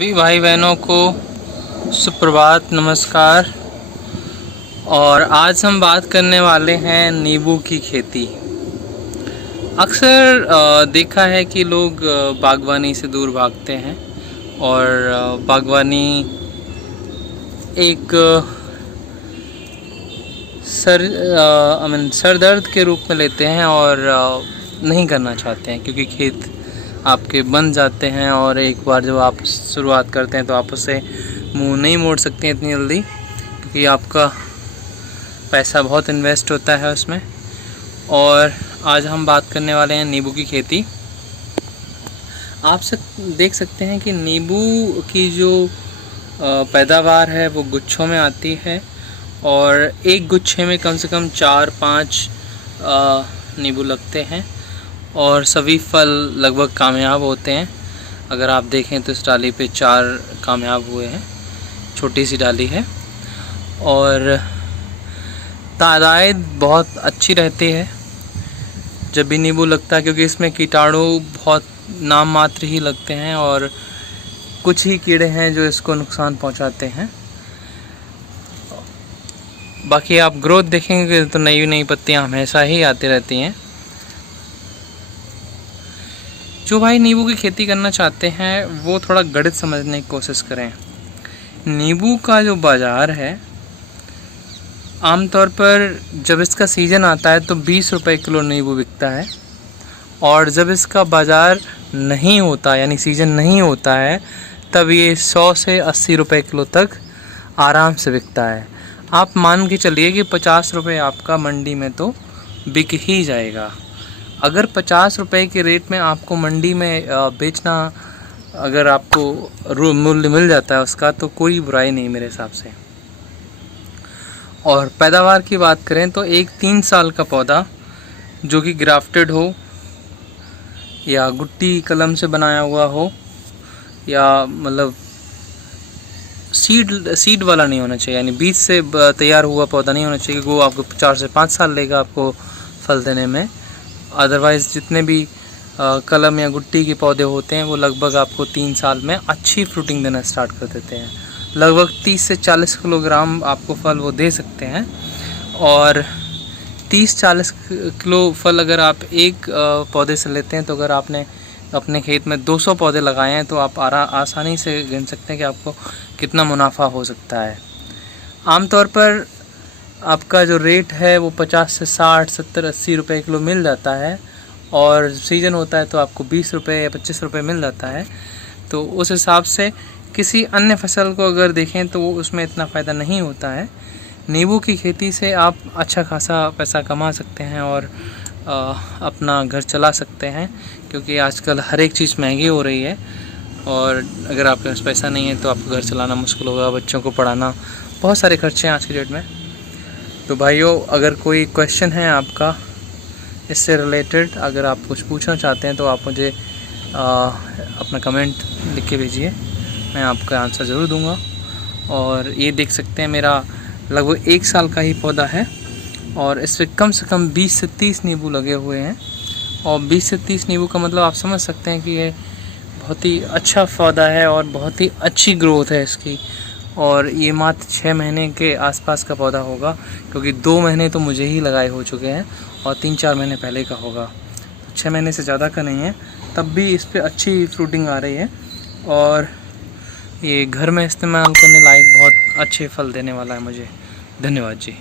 सभी भाई बहनों को सुप्रभात नमस्कार। और आज हम बात करने वाले हैं नींबू की खेती। अक्सर देखा है कि लोग बागवानी से दूर भागते हैं और बागवानी एक सर दर्द के रूप में लेते हैं और नहीं करना चाहते हैं, क्योंकि खेत आपके बन जाते हैं और एक बार जब आप शुरुआत करते हैं तो आप उससे मुंह नहीं मोड़ सकते हैं इतनी जल्दी, क्योंकि आपका पैसा बहुत इन्वेस्ट होता है उसमें। और आज हम बात करने वाले हैं नींबू की खेती। आप देख सकते हैं कि नींबू की जो पैदावार है वो गुच्छों में आती है और एक गुच्छे में कम से कम 4-5 नींबू लगते हैं और सभी फल लगभग कामयाब होते हैं। अगर आप देखें तो इस डाली पे 4 कामयाब हुए हैं, छोटी सी डाली है और तादाद बहुत अच्छी रहती है जब भी नींबू लगता है, क्योंकि इसमें कीटाणु बहुत नाम मात्र ही लगते हैं और कुछ ही कीड़े हैं जो इसको नुकसान पहुंचाते हैं। बाकी आप ग्रोथ देखेंगे तो नई नई पत्तियां हमेशा ही आती रहती हैं। जो भाई नींबू की खेती करना चाहते हैं वो थोड़ा गणित समझने की कोशिश करें। नींबू का जो बाज़ार है, आमतौर पर जब इसका सीज़न आता है तो 20 रुपए किलो नींबू बिकता है, और जब इसका बाज़ार नहीं होता यानी सीज़न नहीं होता है तब ये 100 से 80 रुपए किलो तक आराम से बिकता है। आप मान के चलिए कि 50 रुपये आपका मंडी में तो बिक ही जाएगा। अगर 50 रुपये के रेट में आपको मंडी में बेचना, अगर आपको मूल्य मिल जाता है उसका, तो कोई बुराई नहीं मेरे हिसाब से। और पैदावार की बात करें तो एक 3 साल का पौधा जो कि ग्राफ्टेड हो या गुट्टी कलम से बनाया हुआ हो, या मतलब सीड वाला नहीं होना चाहिए, यानी बीज से तैयार हुआ पौधा नहीं होना चाहिए, वो आपको 4 से 5 साल लेगा आपको फल देने में। अदरवाइज़ जितने भी कलम या गुट्टी के पौधे होते हैं वो लगभग आपको 3 साल में अच्छी फ्रूटिंग देना स्टार्ट कर देते हैं। लगभग 30 से 40 किलोग्राम आपको फल वो दे सकते हैं, और 30-40 किलो फल अगर आप एक पौधे से लेते हैं तो अगर आपने अपने खेत में 200 पौधे लगाए हैं तो आप आसानी से गिन सकते हैं कि आपको कितना मुनाफा हो सकता है। आमतौर पर आपका जो रेट है वो 50 से 60, 70, 80 रुपये किलो मिल जाता है, और सीज़न होता है तो आपको 20 रुपये या 25 रुपये मिल जाता है। तो उस हिसाब से किसी अन्य फसल को अगर देखें तो उसमें इतना फ़ायदा नहीं होता है। नींबू की खेती से आप अच्छा खासा पैसा कमा सकते हैं और अपना घर चला सकते हैं, क्योंकि आजकल हर एक चीज़ महंगी हो रही है और अगर आपके पास पैसा नहीं है तो आपको घर चलाना मुश्किल होगा, बच्चों को पढ़ाना, बहुत सारे खर्चे हैं आज की डेट में। तो भाइयों, अगर कोई क्वेश्चन है आपका इससे रिलेटेड, अगर आप कुछ पूछना चाहते हैं तो आप मुझे अपना कमेंट लिख के भेजिए, मैं आपका आंसर ज़रूर दूंगा। और ये देख सकते हैं मेरा लगभग 1 साल का ही पौधा है और इसमें कम से कम 20 से 30 नींबू लगे हुए हैं, और 20 से 30 नींबू का मतलब आप समझ सकते हैं कि ये बहुत ही अच्छा पौधा है और बहुत ही अच्छी ग्रोथ है इसकी। और ये मात्र 6 महीने के आसपास का पौधा होगा, क्योंकि 2 महीने तो मुझे ही लगाए हो चुके हैं और 3-4 महीने पहले का होगा, तो 6 महीने से ज़्यादा का नहीं है। तब भी इस पर अच्छी फ्रूटिंग आ रही है और ये घर में इस्तेमाल करने लायक बहुत अच्छे फल देने वाला है मुझे। धन्यवाद जी।